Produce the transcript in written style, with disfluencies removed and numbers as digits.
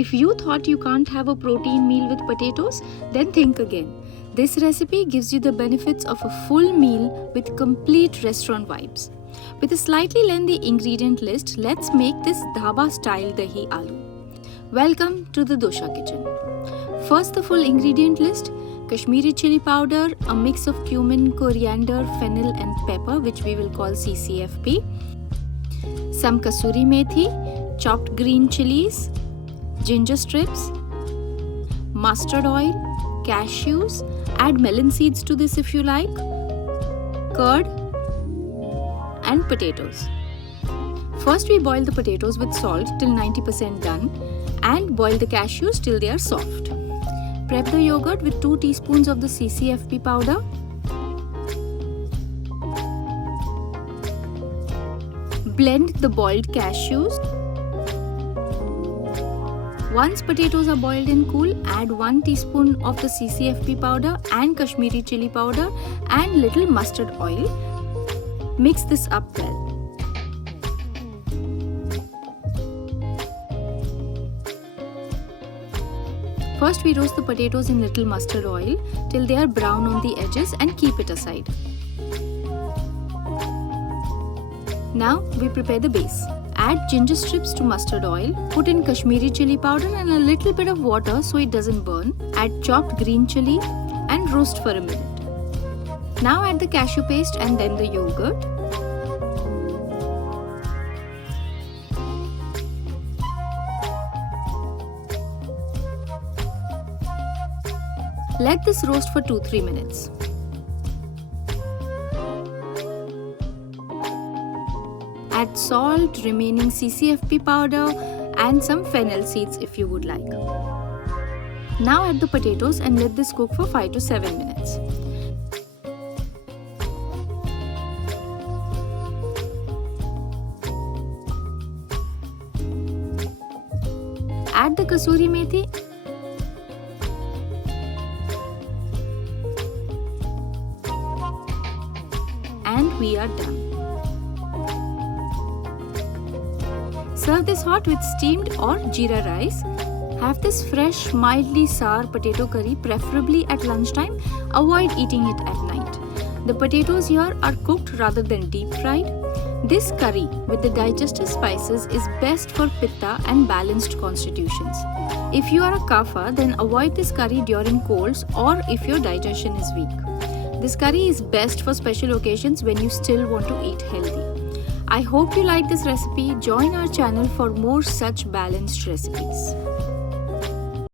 If you thought you can't have a protein meal with potatoes, then think again. This recipe gives you the benefits of a full meal with complete restaurant vibes. With a slightly lengthy ingredient list, let's make this Dhaba style Dahi Aloo. Welcome to the Dosha kitchen. First, the full ingredient list: Kashmiri chili powder, a mix of cumin, coriander, fennel and pepper, which we will call CCFP, some kasuri methi, chopped green chilies, ginger strips, mustard oil, cashews, add melon seeds to this if you like, curd and potatoes. First we boil the potatoes with salt till 90% done and boil the cashews till they are soft. Prep the yogurt with 2 teaspoons of the CCFP powder. Blend the boiled cashews. Once potatoes are boiled and cool, add 1 teaspoon of the CCFP powder and Kashmiri chili powder and little mustard oil. Mix this up well. First we roast the potatoes in little mustard oil till they are brown on the edges and keep it aside. Now we prepare the base. Add ginger strips to mustard oil, put in Kashmiri chili powder and a little bit of water so it doesn't burn. Add chopped green chili and roast for a minute. Now add the cashew paste and then the yogurt. Let this roast for 2-3 minutes. Add salt, remaining CCFP powder and some fennel seeds if you would like. Now add the potatoes and let this cook for 5 to 7 minutes. Add the kasuri methi and we are done. Serve this hot with steamed or jeera rice. Have this fresh, mildly sour potato curry, preferably at lunchtime. Avoid eating it at night. The potatoes here are cooked rather than deep fried. This curry with the digestive spices is best for Pitta and balanced constitutions. If you are a Kapha, then avoid this curry during colds or if your digestion is weak. This curry is best for special occasions when you still want to eat healthy. I hope you like this recipe. Join our channel for more such balanced recipes.